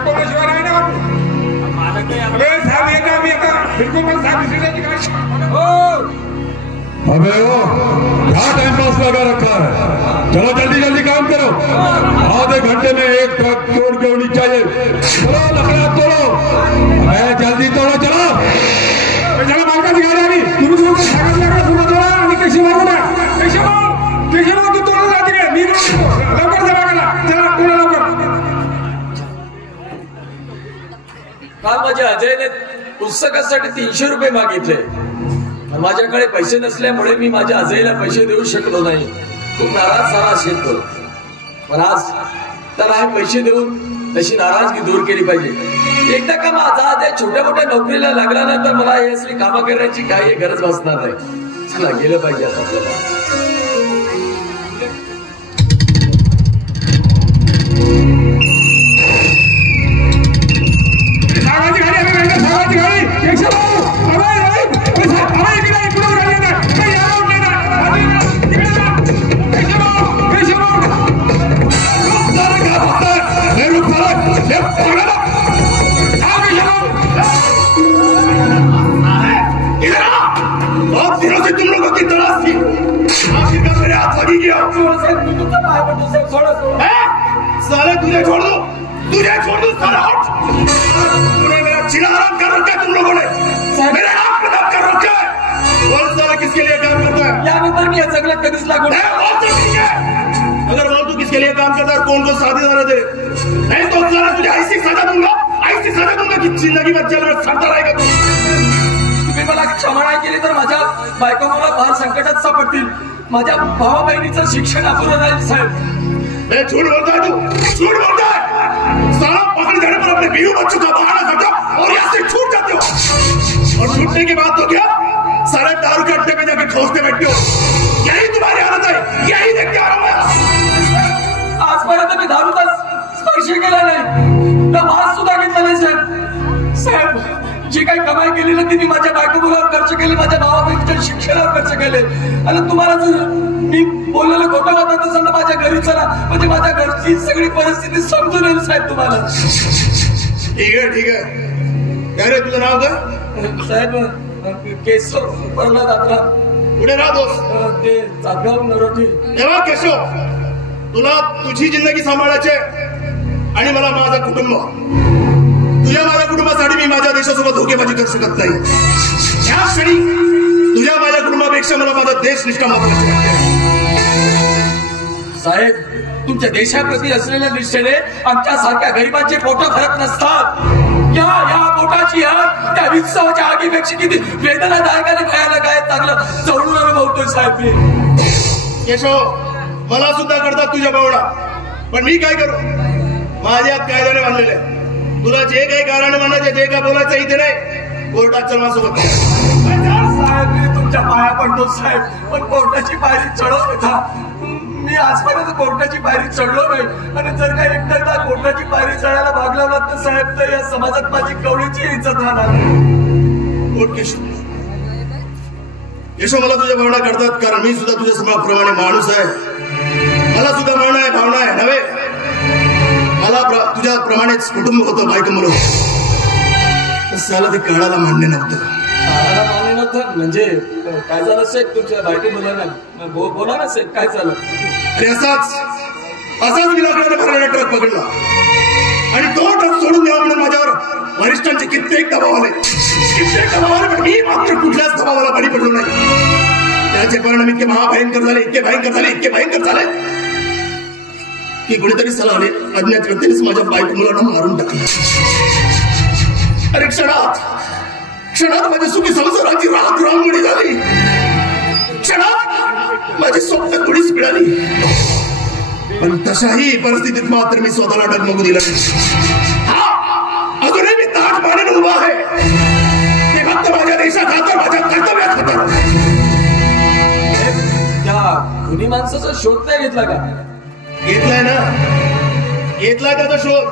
शिवाय नाही ना साहब येता बिल्कुल पण साहब अबे वो क्या टाइम पास लगा रखा है? चलो जल्दी जल्दी काम करो। आधे घंटे में एक ट्रक चोर के होनी चाहिए। चलो लकड़ा तोड़ो, जल्दी तोड़ो। चलो चला मालकाची गाडी आली। तुम्ही सांगितलं लाकडं पूर्ण तोडा आणि केशव मारू ना। केशव तू तोडून जाते रे, मी लवकर जा मागायला। चला तोडा लवकर। काल माझ्या अजयने पुस्तकासाठी 300 रुपये मागितले। माझ्याकडे पैसे नसल्यामुळे मी माझ्या अजयला पैसे देऊ शकलो नाही। खूप नाराज झाला असेल तो, पण आज त्याला पैसे देऊन तशी नाराजगी दूर केली पाहिजे। एकदा का माझा अजय छोट्या मोठ्या नोकरीला लागला ना तर मला हे असली कामं करण्याची काही गरज भासणार नाही। चला गेलं पाहिजे आता आपल्याला। साले तुझे छोड़ दो साला हट। तूने मेरा जीना हराम कर रखा है तुम लोगों ने, मेरा नाम बदनाम कर रखा है। और साला किसके लिए काम करता है? यानंतर मी या सगळ्यात कधीच लागू अगर बोल तू किसके लिए काम करता है, कौन को साथीदार है तेरे? नहीं तो साला तुझे ऐसी सजा दूंगा कि जिंदगी में जेल में सड़ता रहेगा तू। तुम्ही मला क्षमा नाही केली तर माझ्या बायको मला फार संकटात सापडतील। माझ्या भावा बहिणीचं शिक्षण अपुरं राहील साहेब। झूठ बोलता है तू, झूठ बोलता है। साला पकड़ जाने पर अपने बीवी बच्चों का बहाना करते हो और यहाँ से छूट जाते हो। और छूटने के बाद तो क्या, सारे दारू के अड्डे पे जाके खोजते बैठते हो। यही तुम्हारी हालत है, यही देख के आ रहा हूँ। आजपर्यंत मी दारूचा स्पर्श केला नाही, तर वास सुद्धा घेतला नाही साहेब। साहेब जी काही कमाई केली ना ती मी माझ्या बायको मुलावर खर्च केली, माझ्या भावा बहिणीच्या शिक्षणावर खर्च केले। आणि तुम्हाला जर मी बोललेलं खोटं वाटत असेल तर माझ्या घरी चला, म्हणजे माझ्या घरची सगळी परिस्थिती समजून येईल साहेब तुम्हाला। ठीक है काय रे तुझं नाव काय? साहेब केशव प्रल्हाद दात्रा। पुढे राहतोस? ते चाकगाव नरोठी। तेव्हा केशव तुला तुझी जिंदगी सांभाळायची आणि मला माझं कुटुंब। तुझ्या माझ्या कुटुंबासाठी मी माझ्या देशासोबत धोकेबाजी करू शकत नाही। या क्षणी तुझ्या माझ्या कुटुंबापेक्षा मला माझा देश निष्ठा महत्वाची वाटते। साहेब तुमच्या देशाप्रती असलेल्या निष्ठेने आमच्यासारख्या गरिबांचे पोट भरत नसतात। या पोटाची आग त्या वित्सवाच्या आगीपेक्षा किती वेदनादायकाने भयानक आहे, चांगलं जवळून अनुभवतोय साहेब मी। केशव मला सुद्धा करतात तुझ्या भावना, पण मी काय करू? माझ्या हात कायद्याने बांधलेले आहे। तुला जे काही कारण म्हणायचे, जे काय बोलायचं इथे नाही, कोर्टात चल माझ्यासोबत। साहेब मी तुमच्या पाया पडतो साहेब, पण कोर्टाची पायरी चढवू नका। मी आजपर्यंत कोर्टाची पायरी चढलो नाही, आणि जर का एकदा कोर्टाची पायरी चढायला भाग लावला तर साहेब तर या समाजात माझी कवडीची इज्जत राहणार नाही। केशव मला तुझ्या भावना करतात, कारण मी सुद्धा तुझ्या समाजाप्रमाणे माणूस आहे। मला सुद्धा भावना आहे, भावना आहे नव्हे। मला तुझ्या प्रमाणेच कुटुंब होतं, बायको मुलं। साला ते काळाला मान्य नव्हतं। काळाला मान्य नव्हतं म्हणजे काय झालं साहेब? तुमच्या बायको मुलांना बोला ना साहेब, काय झालं? अरे असाच मी लाकडाने भरलेला ट्रक पकडला, आणि तो ट्रक सोडून द्यावा म्हणून माझ्यावर वरिष्ठांचे कित्येक दबाव आले, पण मी मात्र कुठल्याच दबावाला बळी पडलो नाही। त्याचे परिणाम इतके महाभयंकर झाले, इतके भयंकर झाले की कुणीतरी सलाने अज्ञात व्यक्तीनेच माझ्या बायको मुलांना मारून टाकलं। अरे क्षणात माझी सुखी संसाराची रात रांगोळी झाली। क्षणात माझी स्वप्न थोडीच मिळाली, पण तशाही परिस्थितीत मात्र मी स्वतःला डगमगू दिलं नाही। अजूनही मी ताठ मानेने उभा आहे, ते फक्त माझ्या देशाखातर, माझ्या कर्तव्याखातर। त्या खुनी माणसाचा शोध नाही घेतला का? घेतलाय ना, घेतलाय त्याचा शोध,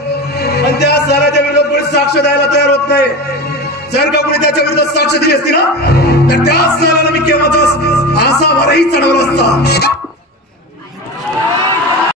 पण त्या साराच्या विरोधात कोणी साक्ष द्यायला तयार होत नाही। जर का कोणी त्याच्या विरोधात साक्ष दिली असती ना तर